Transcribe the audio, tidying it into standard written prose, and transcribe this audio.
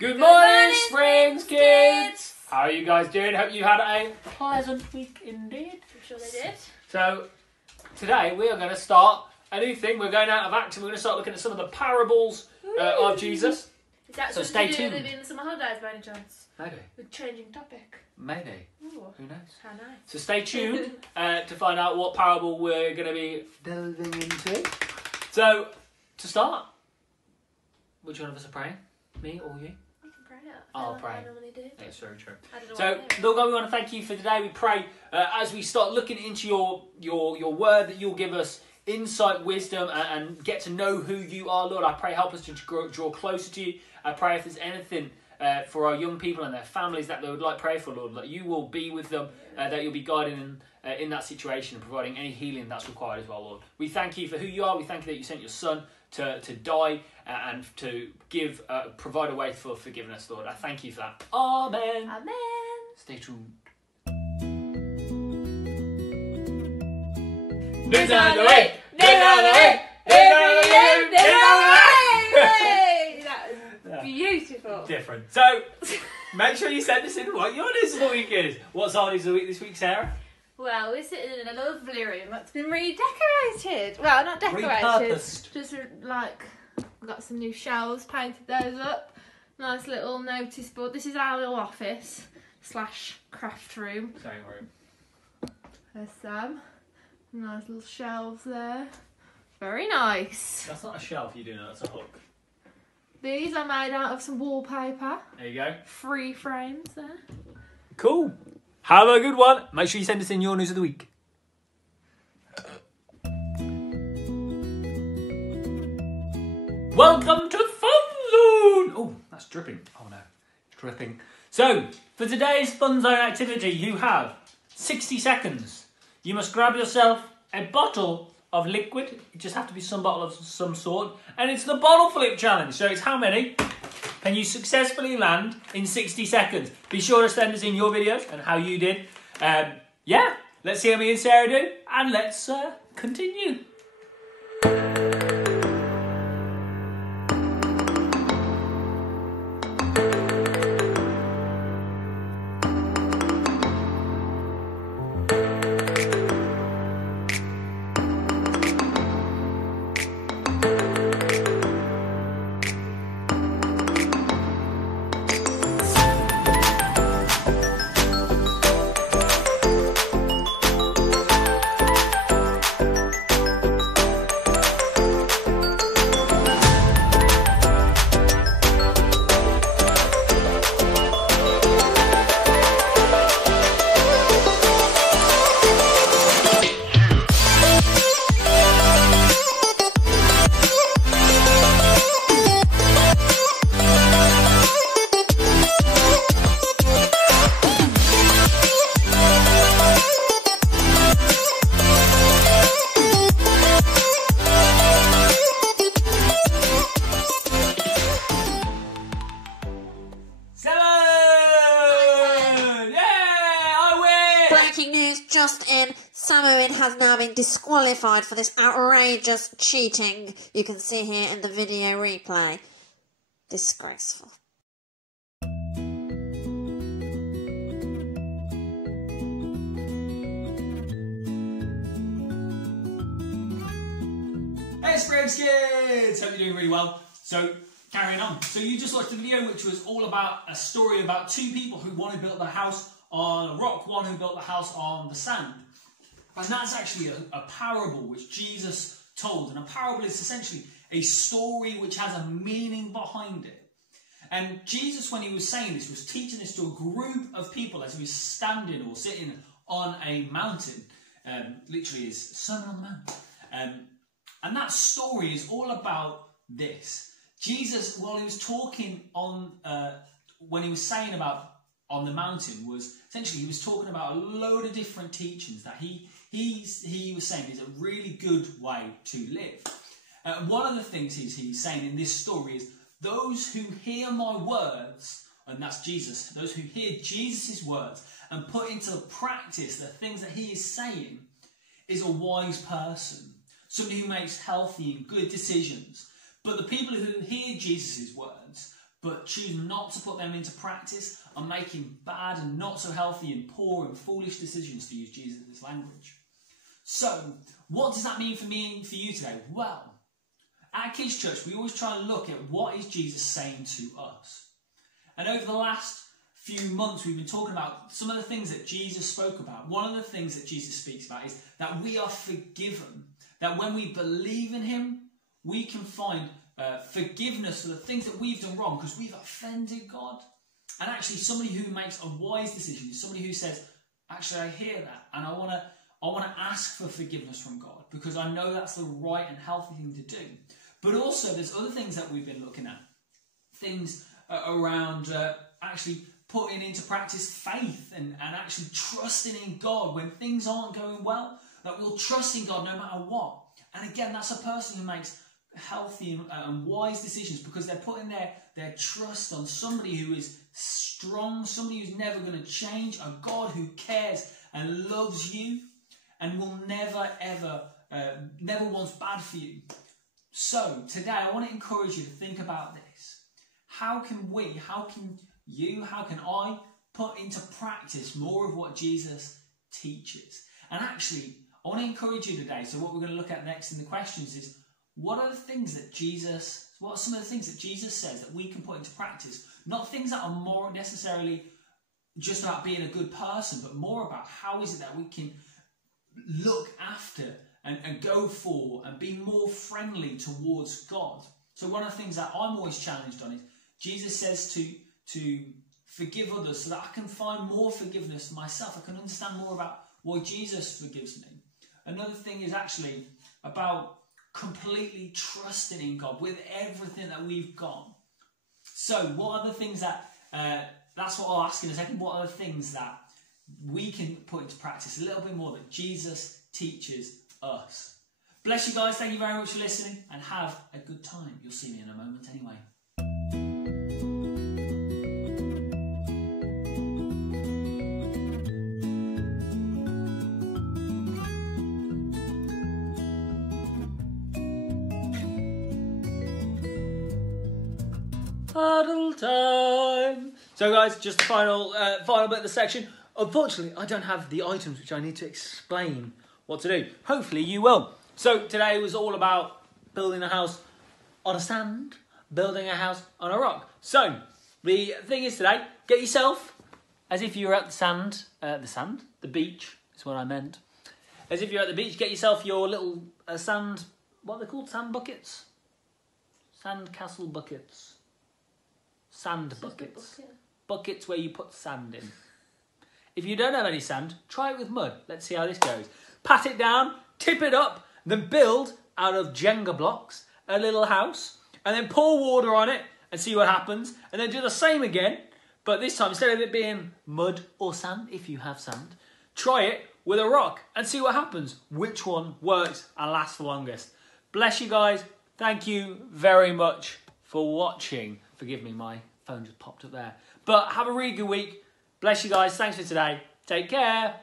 Good morning, Springs kids! How are you guys doing? Hope you had a pleasant week indeed. I'm sure they did. So, today we are going to start a new thing. We're going out of Acts and we're going to start looking at some of the parables of Jesus. Is that So something stay to do tuned. with in the summer holidays by any chance? Maybe. With changing topic. Maybe. Ooh, Who knows? how nice. So stay tuned to find out what parable we're going to be delving into. So, to start, which one of us are praying? Me or you? You can pray it. I'll Like pray. I normally do. That's very true. I don't know So, what I Lord God, we want to thank you for today. We pray as we start looking into your word that you'll give us insight, wisdom, and get to know who you are, Lord. I pray help us to draw closer to you. I pray if there's anything for our young people and their families that they would like prayer for, Lord, that you will be with them, that you'll be guiding them in that situation and providing any healing that's required as well, Lord. We thank you for who you are. We thank you that you sent your son to die and to provide a way for forgiveness, Lord. I thank you for that. Amen. Amen. Stay tuned. This on the way. This on the way. This on the way. This on the way. That was beautiful. Different. So, make sure you send us in what your news of the week is. What's our news of the week this week, Sarah? Well, we're sitting in a lovely room that's been redecorated. Well, not decorated. Repurposed. Just like, we've got some new shelves, painted those up. Nice little notice board. This is our little office / craft room. Same room. There's Sam. Nice little shelves there. Very nice. That's not a shelf, you do know, that's a hook. These are made out of some wallpaper. There you go. 3 frames there. Cool. Have a good one. Make sure you send us in your news of the week. Welcome to Fun Zone. Oh, that's dripping. Oh no, it's dripping. So, for today's Fun Zone activity, you have 60 seconds. You must grab yourself a bottle of liquid. It just have to be some bottle of some sort. And it's the bottle flip challenge. So it's how many can you successfully land in 60 seconds? Be sure to send us in your videos and how you did. Yeah, let's see how me and Sarah do. And let's continue. Breaking news just in. Samuel has now been disqualified for this outrageous cheating you can see here in the video replay. Disgraceful. Hey Springs kids! Hope you're doing really well. So, carrying on. So you just watched a video which was all about a story about 2 people who one who built their house on a rock, one who built the house on the sand. And that's actually a parable which Jesus told. And a parable is essentially a story which has a meaning behind it. And Jesus, when he was saying this, was teaching this to a group of people as he was standing or sitting on a mountain. Literally his Sermon on the Mount. And that story is all about this. Jesus, while he was talking on, when he was saying about on the mountain, was essentially he was talking about a load of different teachings that he was saying is a really good way to live. One of the things he's saying in this story is those who hear my words, and that's Jesus, those who hear Jesus' words and put into practice the things that he is saying is a wise person. Somebody who makes healthy and good decisions. But the people who hear Jesus' words but choose not to put them into practice are making bad and not so healthy and poor and foolish decisions, to use Jesus' language. So, what does that mean for me and for you today? Well, at Kids Church, we always try and look at what is Jesus saying to us. And over the last few months, we've been talking about some of the things that Jesus spoke about. One of the things that Jesus speaks about is that we are forgiven. That when we believe in him, we can find forgiveness for the things that we've done wrong because we've offended God. And actually, somebody who makes a wise decision is somebody who says, actually, I hear that, and I want to ask for forgiveness from God because I know that's the right and healthy thing to do. But also, there's other things that we've been looking at. Things around actually putting into practice faith and actually trusting in God when things aren't going well. That we'll trust in God no matter what. And again, that's a person who makes healthy and wise decisions because they're putting their trust on somebody who is strong, somebody who's never going to change, a God who cares and loves you and will never ever, never wants bad for you. So today I want to encourage you to think about this. How can I put into practice more of what Jesus teaches? And actually, I want to encourage you today, so what we're going to look at next in the questions is, what are some of the things that Jesus says that we can put into practice? Not things that are more necessarily just about being a good person, but more about how is it that we can look after and go for and be more friendly towards God. So one of the things that I'm always challenged on is, Jesus says to forgive others so that I can find more forgiveness myself. I can understand more about why Jesus forgives me. Another thing is actually about completely trusting in God with everything that we've got. So what are the things that, that's what I'll ask in a second, what are the things that we can put into practice a little bit more that Jesus teaches us? Bless you guys, thank you very much for listening and have a good time. You'll see me in a moment anyway. Huddle time. So guys, just the final bit of the section. Unfortunately, I don't have the items which I need to explain what to do. Hopefully you will. So today was all about building a house on a sand, building a house on a rock. So the thing is today, get yourself, as if you were at the beach is what I meant. As if you're at the beach, get yourself your little sand, what are they called? Sand buckets? Sand castle buckets. Sand buckets. Buckets where you put sand in. If you don't have any sand, try it with mud. Let's see how this goes. Pat it down, tip it up, then build out of Jenga blocks a little house, and then pour water on it and see what happens. And then do the same again, but this time instead of it being mud or sand, if you have sand, try it with a rock and see what happens. Which one works and lasts the longest. Bless you guys. Thank you very much for watching. Forgive me, my phone just popped up there. But have a really good week. Bless you guys. Thanks for today. Take care.